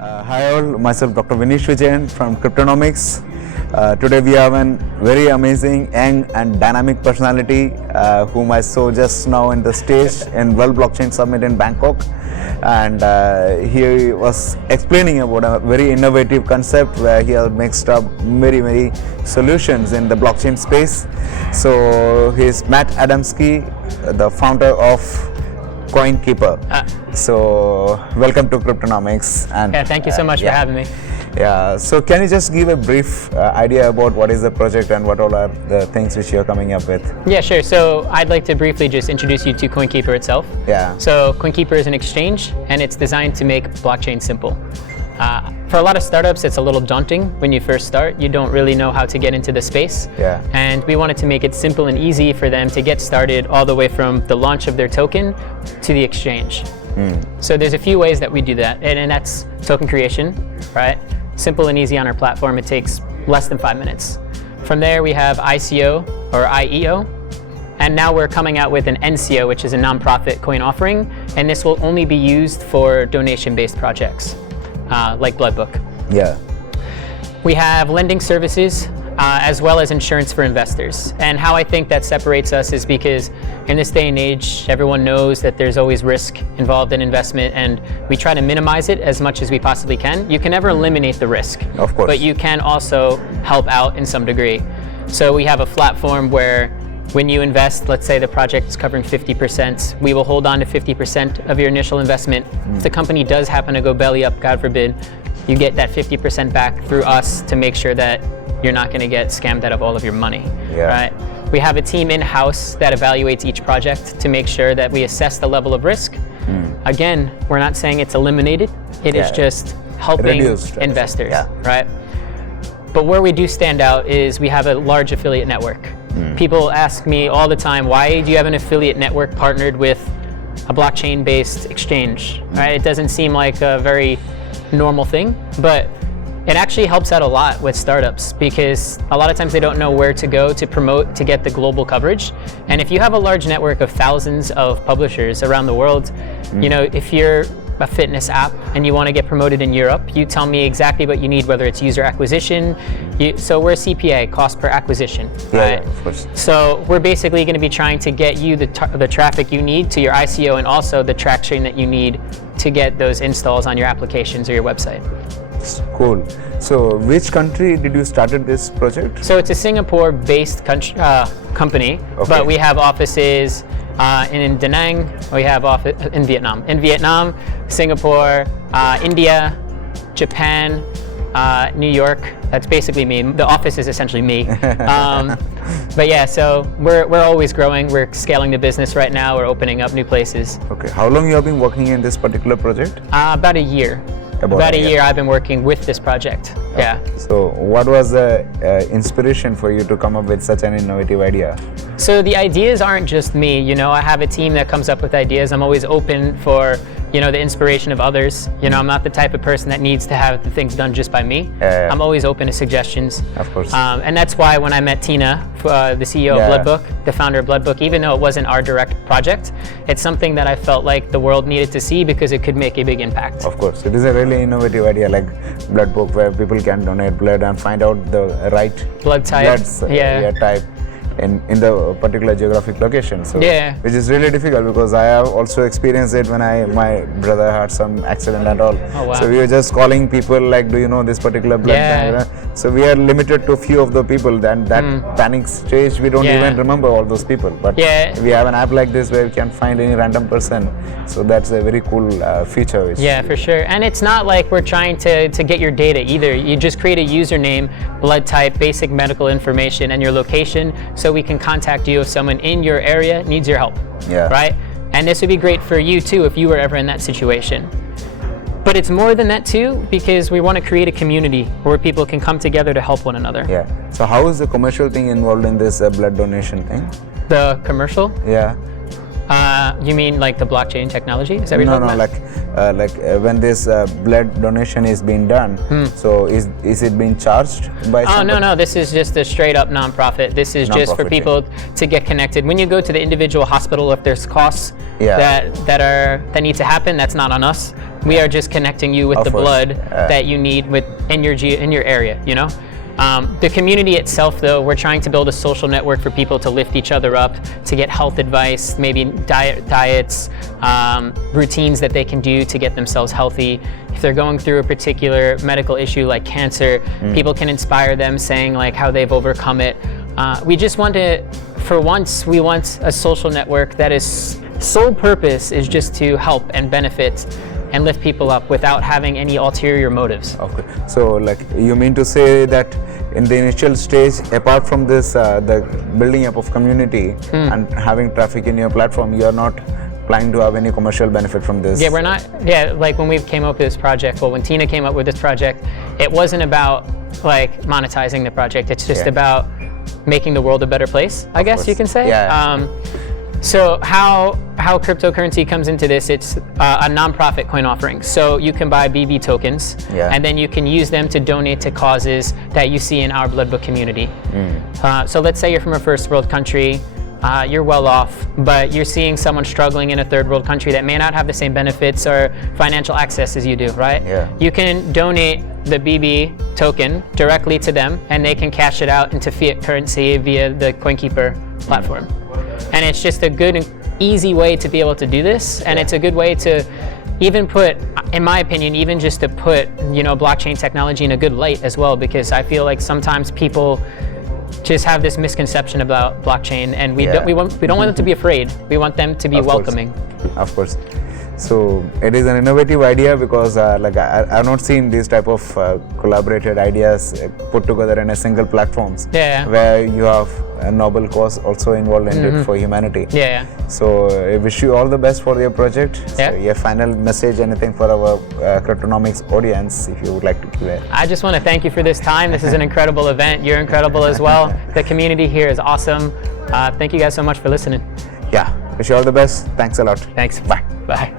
Hi all, myself Dr. Vinesh Vijayan from Cryptonomics. Today we have a very amazing, young and dynamic personality whom I saw just now in the stage in World Blockchain Summit in Bangkok. And he was explaining about a very innovative concept where he has mixed up many solutions in the blockchain space. So he is Matt Adamski, the founder of CoinKeeper. So welcome to Cryptonomics. And yeah, thank you so much for having me. Yeah, so can you just give a brief idea about what is the project and what all are the things which you're coming up with? Yeah, sure. So I'd like to briefly just introduce you to CoinKeeper itself. Yeah. So CoinKeeper is an exchange, and it's designed to make blockchain simple. For a lot of startups, it's a little daunting when you first start. You don't really know how to get into the space. Yeah. And we wanted to make it simple and easy for them to get started all the way from the launch of their token to the exchange. So there's a few ways that we do that, and that's token creation, right? Simple and easy on our platform. It takes less than 5 minutes. From there, we have ICO or IEO, and now we're coming out with an NCO, which is a nonprofit coin offering, and this will only be used for donation-based projects, like Bloodbook. Yeah. We have lending services, as well as insurance for investors. And how I think that separates us is because in this day and age, everyone knows that there's always risk involved in investment, and we try to minimize it as much as we possibly can. You can never eliminate the risk, Of course. but you can also help out in some degree. So we have a platform where when you invest, let's say the project is covering 50%, we will hold on to 50% of your initial investment. If the company does happen to go belly up, God forbid, you get that 50% back through us to make sure that you're not going to get scammed out of all of your money, right? We have a team in-house that evaluates each project to make sure that we assess the level of risk. Again, we're not saying it's eliminated. It is just helping Reduced, investors, yeah. right? But where we do stand out is we have a large affiliate network. People ask me all the time, why do you have an affiliate network partnered with a blockchain-based exchange, right? It doesn't seem like a very normal thing, but it actually helps out a lot with startups because a lot of times they don't know where to go to promote to get the global coverage. And if you have a large network of thousands of publishers around the world, you know, if you're a fitness app and you want to get promoted in Europe, you tell me exactly what you need, whether it's user acquisition. So we're CPA, cost per acquisition, right? Of course. So we're basically going to be trying to get you the traffic you need to your ICO and also the traction that you need to get those installs on your applications or your website. Cool. So which country did you started this project? So it's a Singapore-based company, but we have offices in Da Nang. We have office in Vietnam. In Vietnam, Singapore, India, Japan, New York. That's basically me. The office is essentially me. But yeah, so we're always growing. We're scaling the business right now. We're opening up new places. Okay. How long you have been working in this particular project? About a year. About a year I've been working with this project. Yeah. So what was the inspiration for you to come up with such an innovative idea? So the ideas aren't just me, you know, I have a team that comes up with ideas. I'm always open for, you know, the inspiration of others. You know, I'm not the type of person that needs to have the things done just by me. I'm always open to suggestions. Of course. And that's why when I met Tina, the CEO of Bloodbook, the founder of Bloodbook, even though it wasn't our direct project, it's something that I felt like the world needed to see because it could make a big impact. Of course, it is a really innovative idea, like Bloodbook, where people can donate blood and find out the right blood type, type in the particular geographic location. So which is really difficult because I have also experienced it when my brother had some accident and all. Oh, wow. So we were just calling people like, do you know this particular blood bank? So we are limited to few of the people. Then that panic stage, we don't even remember all those people. But we have an app like this where we can find any random person. So that's a very cool feature. For sure. And it's not like we're trying to get your data either. You just create a username, blood type, basic medical information, and your location, so we can contact you if someone in your area needs your help, right? And this would be great for you too if you were ever in that situation. But it's more than that too, because we want to create a community where people can come together to help one another. So how is the commercial thing involved in this blood donation thing? The commercial? You mean like the blockchain technology? Is that what you're talking about? When this blood donation is being done, so is it being charged by somebody? No, this is just a straight up nonprofit. This is just for people to get connected. When you go to the individual hospital, if there's costs that need to happen, that's not on us. We are just connecting you with Of the course. blood that you need in your area. You know. The community itself, though, we're trying to build a social network for people to lift each other up, to get health advice, maybe diets, routines that they can do to get themselves healthy. If they're going through a particular medical issue like cancer, people can inspire them saying like how they've overcome it. We just want to, for once, we want a social network that is sole purpose is just to help and benefit and lift people up without having any ulterior motives. Okay. So, like, you mean to say that in the initial stage, apart from this, the building up of community and having traffic in your platform, you are not planning to have any commercial benefit from this? Yeah, we're not. Yeah, like when we came up with this project, well, when Tina came up with this project, it wasn't about like monetizing the project. It's just Yeah. about making the world a better place, I guess course. you can say. Yeah. So how cryptocurrency comes into this, it's a nonprofit coin offering. So you can buy BB tokens, Yeah. and then you can use them to donate to causes that you see in our Blood Book community. So let's say you're from a first world country, you're well off, but you're seeing someone struggling in a third world country that may not have the same benefits or financial access as you do, right? Yeah. You can donate the BB token directly to them, and they can cash it out into fiat currency via the CoinKeeper platform. And it's just a good and easy way to be able to do this, and it's a good way to even put, in my opinion, even just to put, you know, blockchain technology in a good light as well, because I feel like sometimes people just have this misconception about blockchain, and we Yeah. don't want them to be afraid. We want them to be Of course. welcoming. Of course. So it is an innovative idea because like I've not seen these type of collaborated ideas put together in a single platforms Yeah. where you have a noble cause also involved in it for humanity. Yeah. So I wish you all the best for your project. Yeah. So your final message, anything for our Cryptonomics audience, if you would like to give it. I just want to thank you for this time. This is an incredible event. You're incredible as well. The community here is awesome. Thank you guys so much for listening. Yeah. Wish you all the best. Thanks a lot. Thanks. Bye. Bye.